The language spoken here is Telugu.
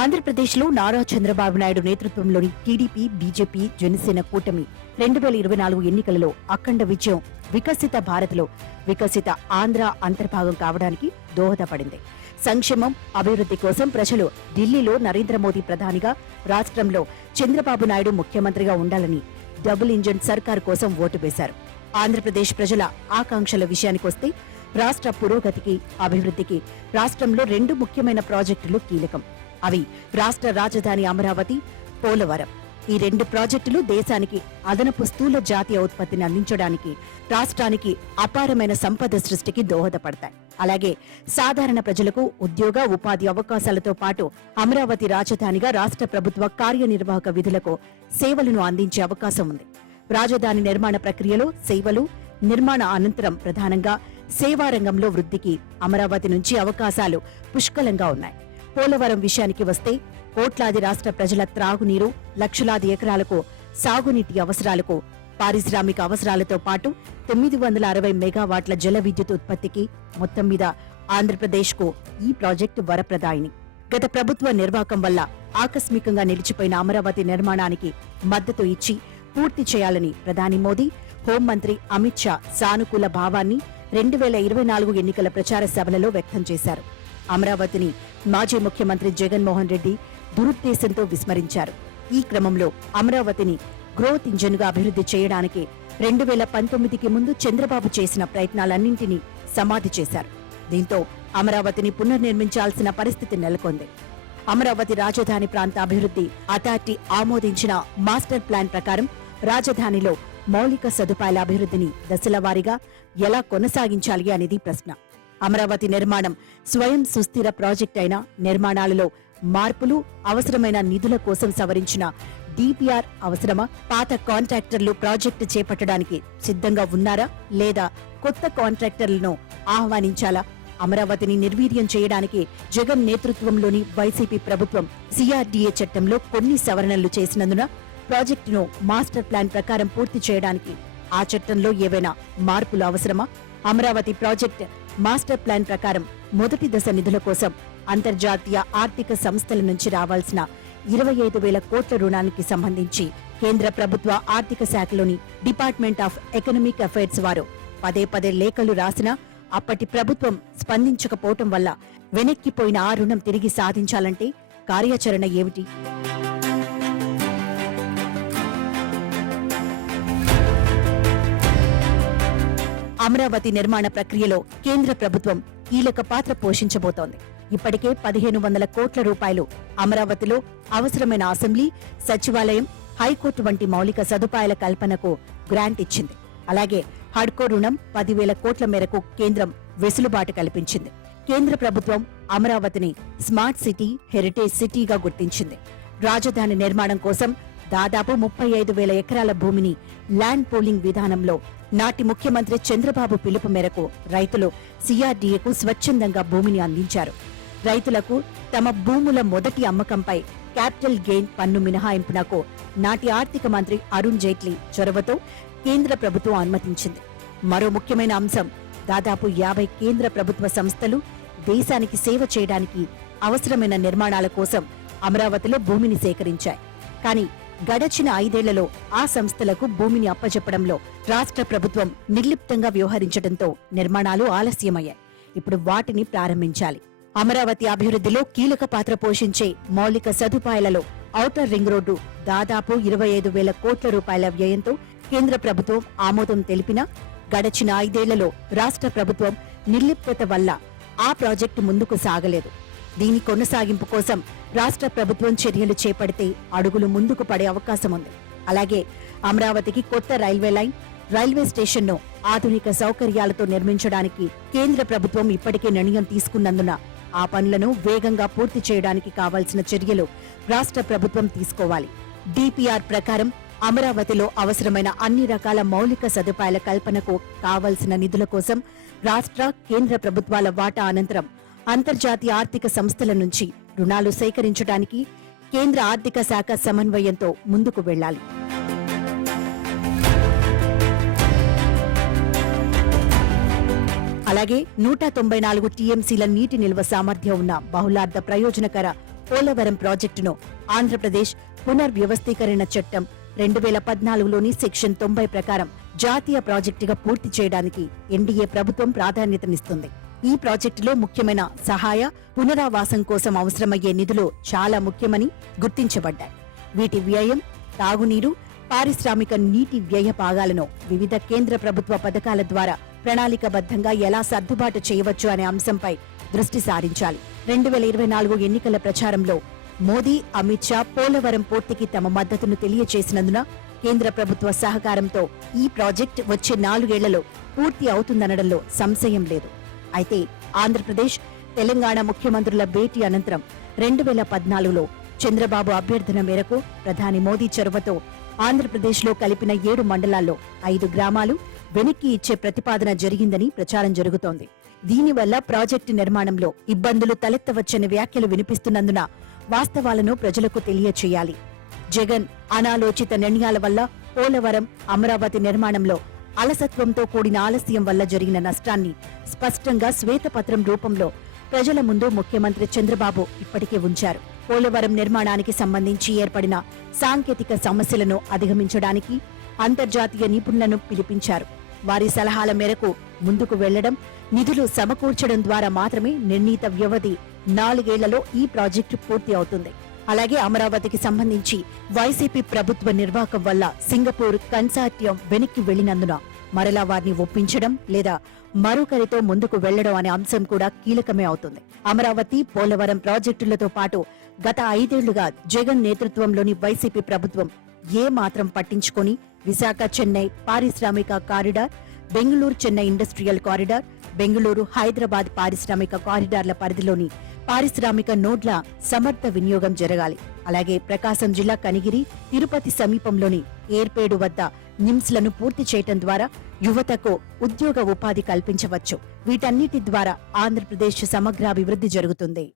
ఆంధ్రప్రదేశ్లో నారా చంద్రబాబు నాయుడు నేతృత్వంలోని టీడీపీ, బీజేపీ, జనసేన కూటమి 2024 ఎన్నికలలో అఖండ విజయం వికసిత భారత్లో వికసిత ఆంధ్ర అంతర్భాగం కావడానికి దోహదపడింది. సంక్షేమం, అభివృద్ధి కోసం ప్రజలు ఢిల్లీలో నరేంద్ర మోదీ ప్రధానిగా, రాష్ట్రంలో చంద్రబాబు నాయుడు ముఖ్యమంత్రిగా ఉండాలని డబుల్ ఇంజన్ సర్కార్ కోసం ఓటు వేశారు. ఆంధ్రప్రదేశ్ ప్రజల ఆకాంక్షల విషయానికొస్తే రాష్ట్ర పురోగతికి, అభివృద్ధికి రాష్ట్రంలో 2 ముఖ్యమైన ప్రాజెక్టులు కీలకం. అవి రాష్ట్ర రాజధాని అమరావతి, పోలవరం. ఈ 2 ప్రాజెక్టులు దేశానికి అదనపు స్థూల జాతీయ ఉత్పత్తిని అందించడానికి, రాష్ట్రానికి అపారమైన సంపద సృష్టికి దోహదపడతాయి. అలాగే సాధారణ ప్రజలకు ఉద్యోగ, ఉపాధి అవకాశాలతో పాటు అమరావతి రాజధానిగా రాష్ట్ర ప్రభుత్వ కార్యనిర్వాహక విధులకు సేవలను అందించే అవకాశం ఉంది. రాజధాని నిర్మాణ ప్రక్రియలో సేవలు, నిర్మాణ అనంతరం ప్రధానంగా సేవా రంగంలో వృద్ధికి అమరావతి నుంచి అవకాశాలు పుష్కలంగా ఉన్నాయి. పోలవరం విషయానికి వస్తే కోట్లాది రాష్ట్ర ప్రజల త్రాగునీరు, లక్షలాది ఎకరాలకు సాగునీటి అవసరాలకు, పారిశ్రామిక అవసరాలతో పాటు 960 మెగావాట్ల జల విద్యుత్ ఉత్పత్తికి మొత్తం మీద ఆంధ్రప్రదేశ్కు ఈ ప్రాజెక్టు వరప్రదాయిని. గత ప్రభుత్వ నిర్వాకం వల్ల ఆకస్మికంగా నిలిచిపోయిన అమరావతి నిర్మాణానికి మద్దతు ఇచ్చి పూర్తి చేయాలని ప్రధాని మోదీ, హోంమంత్రి అమిత్ షా సానుకూల భావాన్ని 2024 ఎన్నికల ప్రచార సభలలో వ్యక్తం చేశారు. అమరావతిని మాజీ ముఖ్యమంత్రి జగన్మోహన్ రెడ్డి దురుద్దేశంతో విస్మరించారు. ఈ క్రమంలో అమరావతిని గ్రోత్ ఇంజిన్గా అభివృద్ధి చేయడానికి 2019కి ముందు చంద్రబాబు చేసిన ప్రయత్నాలన్నింటినీ సమాధి చేశారు. దీంతో అమరావతిని పునర్నిర్మించాల్సిన పరిస్థితి నెలకొంది. అమరావతి రాజధాని ప్రాంత అభివృద్ధి అథారిటీ ఆమోదించిన మాస్టర్ ప్లాన్ ప్రకారం రాజధానిలో మౌలిక సదుపాయాల అభివృద్ధిని దశల వారీగా ఎలా కొనసాగించాలి అనేది ప్రశ్న. అమరావతి నిర్మాణం స్వయం సుస్థిర ప్రాజెక్ట్ అయిన నిర్మాణాలలో మార్పులు, అవసరమైన నిధుల కోసం సవరించిన డిపిఆర్ అవసరమా? పాత కాంట్రాక్టర్లు ప్రాజెక్టు చేపట్టడానికి సిద్ధంగా ఉన్నారా, లేదా కొత్త కాంట్రాక్టర్లను ఆహ్వానించాలా? అమరావతిని నిర్వీర్యం చేయడానికి జగన్ నేతృత్వంలోని వైసీపీ ప్రభుత్వం సిఆర్డీఏ చట్టంలో కొన్ని సవరణలు చేసినందున ప్రాజెక్టును మాస్టర్ ప్లాన్ ప్రకారం పూర్తి చేయడానికి ఆ చట్టంలో ఏవైనా మార్పులు అవసరమా? అమరావతి ప్రాజెక్ట్ మాస్టర్ ప్లాన్ ప్రకారం మొదటి దశ నిధుల కోసం అంతర్జాతీయ ఆర్థిక సంస్థల నుంచి రావాల్సిన 25,000 కోట్ల రుణానికి సంబంధించి కేంద్ర ప్రభుత్వ ఆర్థిక శాఖలోని డిపార్ట్మెంట్ ఆఫ్ ఎకనామిక్ అఫైర్స్ వారు పదే లేఖలు రాసినా అప్పటి ప్రభుత్వం స్పందించకపోవటం వల్ల వెనక్కిపోయిన ఆ రుణం తిరిగి సాధించాలంటే కార్యాచరణ ఏమిటి? అమరావతి నిర్మాణ ప్రక్రియలో కేంద్ర ప్రభుత్వం కీలక పాత్ర పోషించబోతోంది. ఇప్పటికే 1,500 కోట్ల రూపాయలు అమరావతిలో అవసరమైన అసెంబ్లీ, సచివాలయం, హైకోర్టు వంటి మౌలిక సదుపాయాల కల్పనకు గ్రాంట్ ఇచ్చింది. అలాగే హడ్కో రుణం 10,000 కోట్ల మేరకు కేంద్రం వెసులుబాటు కల్పించింది. కేంద్ర ప్రభుత్వం అమరావతిని స్మార్ట్ సిటీ, హెరిటేజ్ సిటీగా గుర్తించింది. రాజధాని నిర్మాణం కోసం దాదాపు 35,000 ఎకరాల భూమిని ల్యాండ్ పూలింగ్ విధానంలో నాటి ముఖ్యమంత్రి చంద్రబాబు పిలుపు మేరకు రైతులు సిఆర్డీఏకు స్వచ్ఛందంగా భూమిని అందించారు. రైతులకు తమ భూముల మొదటి అమ్మకంపై క్యాపిటల్ గెయిన్ పన్ను మినహాయింపునకు నాటి ఆర్థిక మంత్రి అరుణ్ జైట్లీ చొరవతో కేంద్ర ప్రభుత్వం అనుమతించింది. మరో ముఖ్యమైన అంశం, దాదాపు 50 కేంద్ర ప్రభుత్వ సంస్థలు దేశానికి సేవ చేయడానికి అవసరమైన నిర్మాణాల కోసం అమరావతిలో భూమిని సేకరించాయి. కానీ గడచిన 5 ఏళ్లలో ఆ సంస్థలకు భూమిని అప్పచెప్పడంలో రాష్ట్ర ప్రభుత్వం నిర్లిప్తంగా వ్యవహరించడంతో నిర్మాణాలు ఆలస్యమయ్యాయి. ఇప్పుడు వాటిని ప్రారంభించాలి. అమరావతి అభివృద్ధిలో కీలక పాత్ర పోషించే మౌలిక సదుపాయాలలో ఔటర్ రింగ్ రోడ్డు దాదాపు 25,000 కోట్ల రూపాయల వ్యయంతో కేంద్ర ప్రభుత్వం ఆమోదం తెలిపినా గడచిన 5 ఏళ్లలో రాష్ట్ర ప్రభుత్వం నిర్లిప్తత వల్ల ఆ ప్రాజెక్టు ముందుకు సాగలేదు. దీని కొనసాగింపు కోసం రాష్ట్ర ప్రభుత్వం చర్యలు చేపడితే అడుగులు ముందుకు పడే అవకాశం ఉంది. అలాగే అమరావతికి కొత్త రైల్వే లైన్, రైల్వే స్టేషన్ను ఆధునిక సౌకర్యాలతో నిర్మించడానికి కేంద్ర ప్రభుత్వం ఇప్పటికే నిర్ణయం తీసుకున్నందున ఆ పనులను వేగంగా పూర్తి చేయడానికి కావాల్సిన చర్యలు రాష్ట్ర ప్రభుత్వం తీసుకోవాలి. డిపిఆర్ ప్రకారం అమరావతిలో అవసరమైన అన్ని రకాల మౌలిక సదుపాయాల కల్పనకు కావలసిన నిధుల కోసం రాష్ట్ర, కేంద్ర ప్రభుత్వాల వాటా అనంతరం అంతర్జాతీయ ఆర్థిక సంస్థల నుంచి రుణాలు సేకరించడానికి కేంద్ర ఆర్థిక శాఖ సమన్వయంతో ముందుకు వెళ్లాలి. అలాగే 194 టీఎంసీల నీటి నిల్వ సామర్థ్యం ఉన్న బహుళార్థ ప్రయోజనకర పోలవరం ప్రాజెక్టును ఆంధ్రప్రదేశ్ పునర్వ్యవస్థీకరణ చట్టం 2014లోని సెక్షన్ 90 ప్రకారం జాతీయ ప్రాజెక్టుగా పూర్తి చేయడానికి ఎన్డీఏ ప్రభుత్వం ప్రాధాన్యతనిస్తుంది. ఈ ప్రాజెక్టులో ముఖ్యమైన సహాయ పునరావాసం కోసం అవసరమయ్యే నిధులు చాలా ముఖ్యమని గుర్తించబడ్డాయి. వీటి వ్యయం, తాగునీరు, పారిశ్రామిక నీటి వ్యయ భాగాలను వివిధ కేంద్ర ప్రభుత్వ పథకాల ద్వారా ప్రణాళికబద్ధంగా ఎలా సర్దుబాటు చేయవచ్చు అనే అంశంపై దృష్టి సారించాలి. 2024 ఎన్నికల ప్రచారంలో మోదీ, అమిత్ షా పోలవరం పూర్తికి తమ మద్దతును తెలియజేసినందున కేంద్ర ప్రభుత్వ సహకారంతో ఈ ప్రాజెక్ట్ వచ్చే 4 ఏళ్లలో పూర్తి అవుతుందనడంలో సంశయం లేదు. అయితే ఆంధ్రప్రదేశ్, తెలంగాణ ముఖ్యమంత్రుల భేటీ అనంతరం 2014లో చంద్రబాబు అభ్యర్థన మేరకు ప్రధాని మోదీ చొరవతో ఆంధ్రప్రదేశ్లో కలిపిన 7 మండలాల్లో 5 గ్రామాలు వెనక్కి ఇచ్చే ప్రతిపాదన జరిగిందని ప్రచారం జరుగుతోంది. దీనివల్ల ప్రాజెక్టు నిర్మాణంలో ఇబ్బందులు తలెత్తవచ్చని వ్యాఖ్యలు వినిపిస్తున్నందున వాస్తవాలను ప్రజలకు తెలియచేయాలి. జగన్ అనాలోచిత నిర్ణయాల వల్ల పోలవరం, అమరావతి నిర్మాణంలో అలసత్వంతో కూడిన ఆలస్యం వల్ల జరిగిన నష్టాన్ని స్పష్టంగా శ్వేతపత్రం రూపంలో ప్రజల ముందు ముఖ్యమంత్రి చంద్రబాబు ఇప్పటికే ఉంచారు. పోలవరం నిర్మాణానికి సంబంధించి ఏర్పడిన సాంకేతిక సమస్యలను అధిగమించడానికి అంతర్జాతీయ నిపుణులను పిలిపించారు. వారి సలహాల మేరకు ముందుకు వెళ్లడం, నిధులు సమకూర్చడం ద్వారా మాత్రమే నిర్ణీత వ్యవధి 4 ఏళ్లలో ఈ ప్రాజెక్టు పూర్తి అవుతుంది. అలాగే అమరావతికి సంబంధించి వైసీపీ ప్రభుత్వ నిర్వాహకం వల్ల సింగపూర్ కన్సార్టియం వెనక్కి వెళ్లినందున మరలా వారిని ఒప్పించడం లేదా మరొకరితో ముందుకు వెళ్లడం అనే అంశం కూడా కీలకమే అవుతుంది. అమరావతి, పోలవరం ప్రాజెక్టులతో పాటు గత 5 ఏళ్లుగా జగన్ నేతృత్వంలోని వైసీపీ ప్రభుత్వం ఏ మాత్రం పట్టించుకొని విశాఖ చెన్నై పారిశ్రామిక corridor, Bengaluru Chennai industrial corridor, Bengaluru Hyderabad పారిశ్రామిక కారిడార్ల పరిధిలోని పారిశ్రామిక నోడ్ల సమర్థ వినియోగం జరగాలి. అలాగే ప్రకాశం జిల్లా కనిగిరి, తిరుపతి సమీపంలోని ఏర్పేడు వద్ద నిమ్స్లను పూర్తి చేయటం ద్వారా యువతకు ఉద్యోగ ఉపాధి కల్పించవచ్చు. వీటన్నిటి ద్వారా ఆంధ్రప్రదేశ్ సమగ్రాభివృద్ధి జరుగుతుంది.